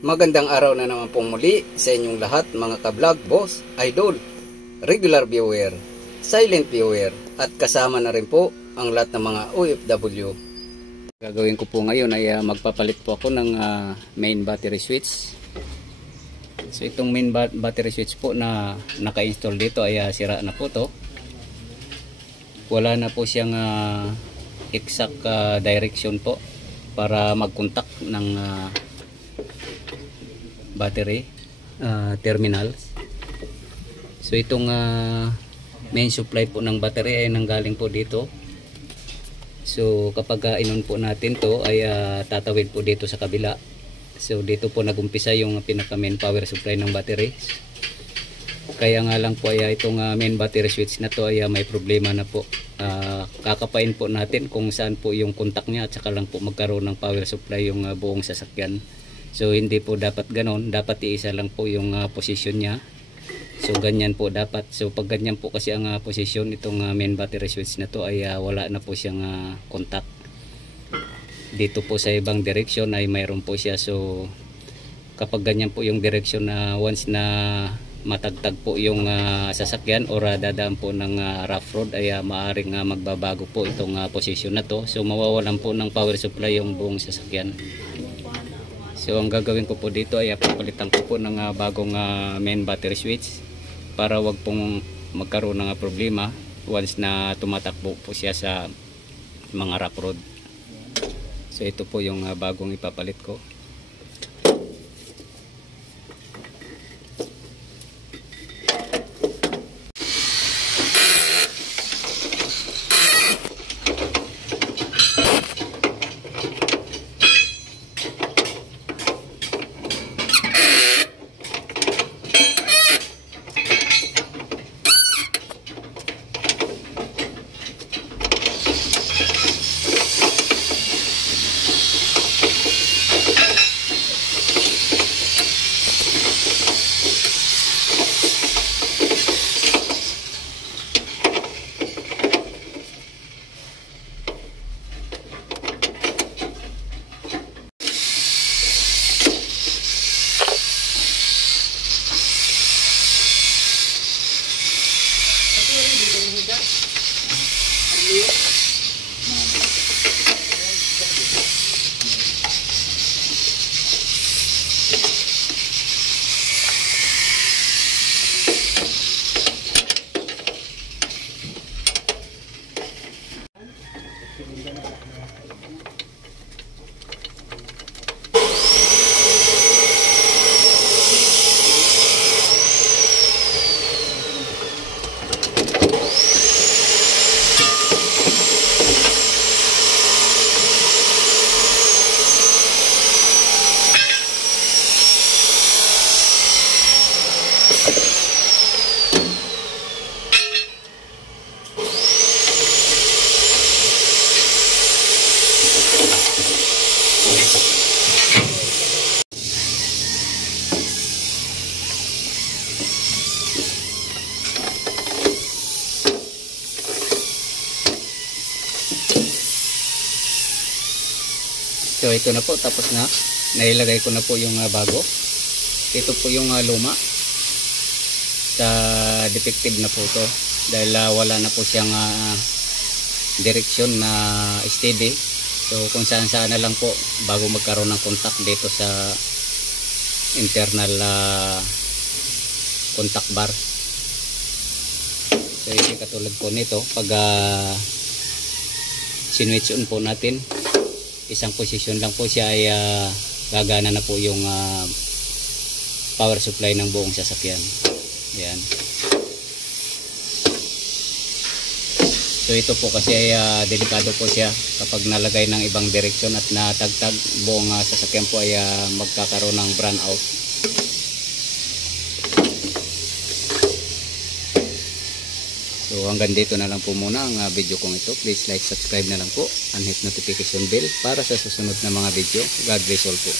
Magandang araw na naman pong muli sa inyong lahat mga ka-vlog, boss, idol, regular viewer, silent viewer at kasama na rin po ang lahat ng mga OFW. Gagawin ko po ngayon ay magpapalit po ako ng main battery switch. So itong main battery switch po na naka-install dito ay sira na po to. Wala na po siyang exact direction po para mag-contact ng battery terminal. So itong main supply po ng battery ay nanggaling po dito. So kapag inon po natin to ay tatawid po dito sa kabila. So dito po nagumpisa yung pinaka main power supply ng battery. Kaya nga lang po ay itong main battery switch na to ay may problema na po. Kakapain po natin kung saan po yung contact niya at saka lang po magkaroon ng power supply yung buong sasakyan. So hindi po dapat ganon, dapat iisa lang po yung position niya. So ganyan po dapat. So pag ganyan po kasi ang position itong main battery switch na to ay wala na po siyang contact. Dito po sa ibang direction ay mayroon po siya. So kapag ganyan po yung direction na once na matagtag po yung sasakyan or dadaan po ng rough road ay maaring magbabago po itong position na to. So mawawalan po ng power supply yung buong sasakyan. So ang gagawin ko po dito ay papalitan ko po ng bagong main battery switch para wag pong magkaroon ng problema once na tumatakbo po siya sa mga rough road. So ito po yung bagong ipapalit ko. So ito na po, tapos na nailagay ko na po yung bago. Ito po yung luma. Sa defective na po to dahil wala na po siyang direksyon na steady. So kung saan na lang po bago magkaroon ng contact dito sa internal contact bar. So hindi katulad po nito pag sinwitch on po natin, isang position lang po siya ay gagana na po yung power supply ng buong sasakyan. Yan. So ito po kasi ay delikado po siya kapag nalagay ng ibang direksyon at natagtag, buong sasakyan po ay magkakaroon ng burn out. So hanggang dito na lang po muna ang video kong ito. Please like, subscribe na lang po and hit notification bell para sa susunod na mga video. God bless all po.